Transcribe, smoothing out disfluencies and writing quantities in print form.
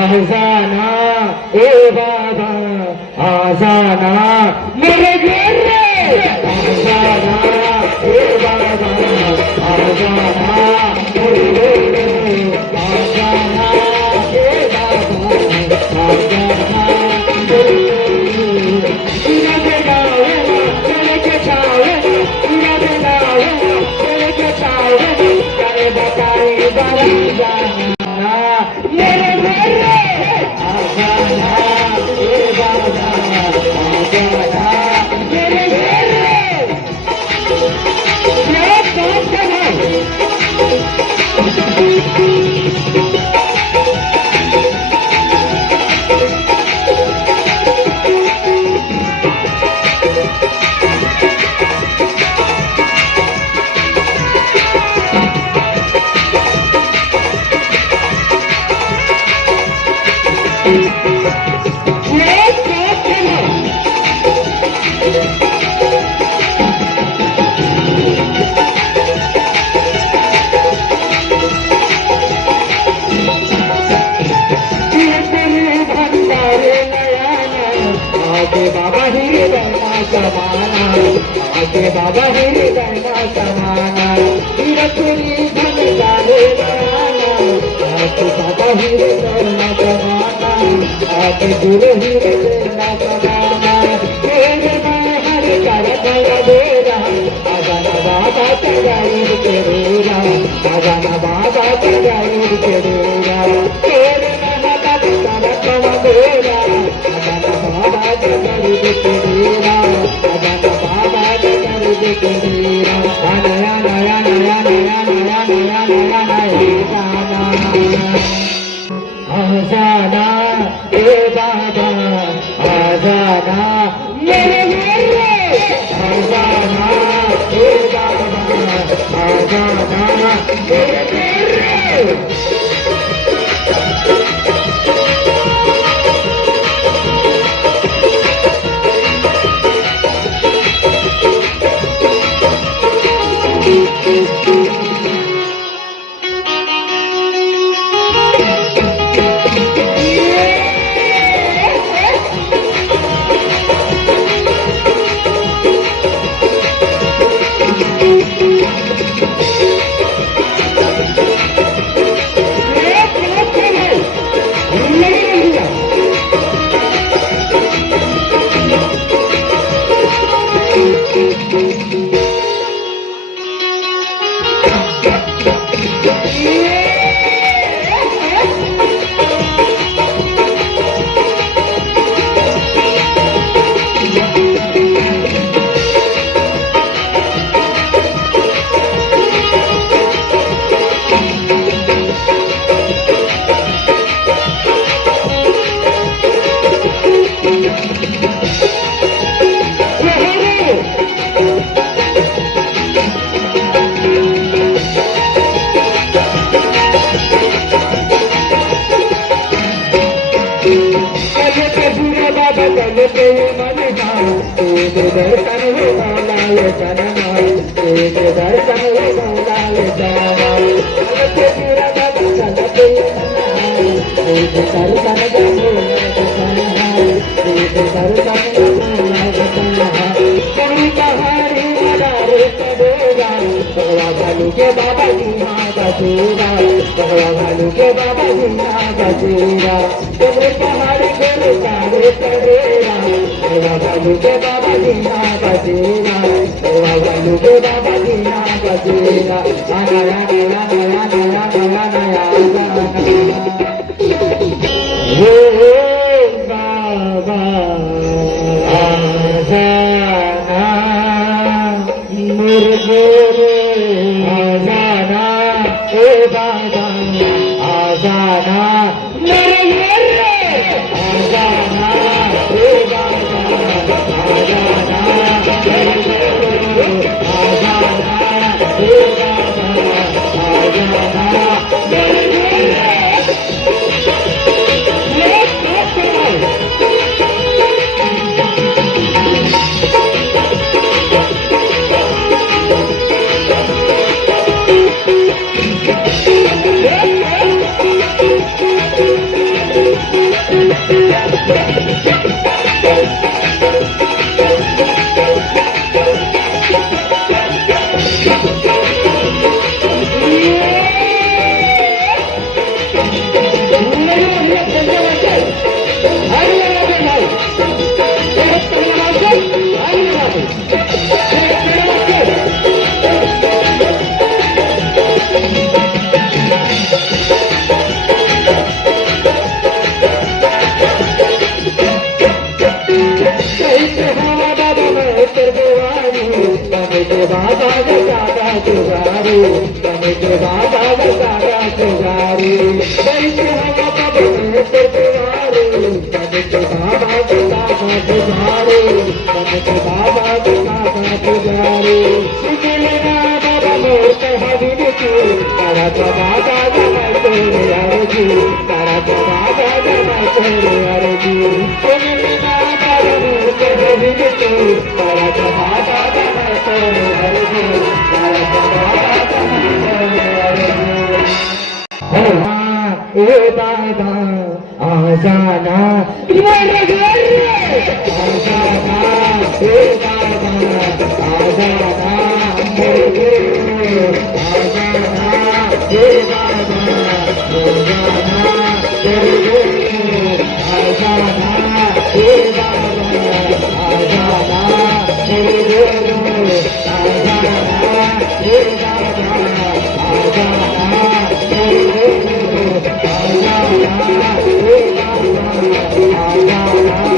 आजाना ए बाबा आजाना मेरे घर आजाना ए बाबा आजाना मेरे घर आजाना ए बाबा आजाना मेरे के चावे करे बताए जाना मेरे घर आजाना ए बाबा आजाना मेरे घर क्या बात है आगे बाबा ही करना समाना आगे बाबा ही करना समाना तीरथुरी धन डाले लगाना आगे बाबा ही करना समाना आगे गुरु ही करना समाना तेरे मैं हर कर देगा आजाना बाबा तगाई तेरेगा आजाना बाबा तगाई तेरेगा तेरे मैं हर कर देगा आजाना बाबा तगाई तेरेगा आजाना बाबा तगाई तेरेगा नया नया नया नया नया नया नया नया आजाना ए बाबा आजाना मेरे घर आजाना ए बाबा आजाना मेरे घर दर्शन हो लाल चरणा तेरे दर्शन हो लाल चरणा चलते पूरा बाबा चलते तेरे दर्शन जाने तेरे दर्शन कोई कहानी मदारे करेगा भगवा भालू के बाबा जी माँ बचेगा भगवा भालू के बाबा जी माँ बचेगा तेरे पहाड़ के तारे करेगा भगवा भालू के बाबा जी माँ बचेगा भगवा भालू के बाबा जी माँ बचेगा नया नया नया नया नया नया हे बाबा आजाना मुर्गे आजाना ए बाबा आजाना मेरे आजाना ए बाबा आजाना बाबा दादा तुगारी गणेश बाबा दादा तुगारी गणेश बाबा गणेश तुगारी गणेश बाबा दादा तुगारी गणेश बाबा दादा तुगारी सुखलेना बाबा मोठ हविनीची तारा बाबा जमाय तोरे आरजी तारा बाबा जमाय तोरे आरजी सुखलेना बाबा मोठ हविनीची तारा बाबा जमाय तोरे आरजी तारा बाबा जमाय तोरे आरजी ए बाबा आजाना आजाना ए बाबा आजाना मेरे आजाना ए बाबा आजाना मेरे आजाना ए बाबा आजाना मेरे आजाना ए बाबा आजाना मेरे आजाना ए बाबा आजाना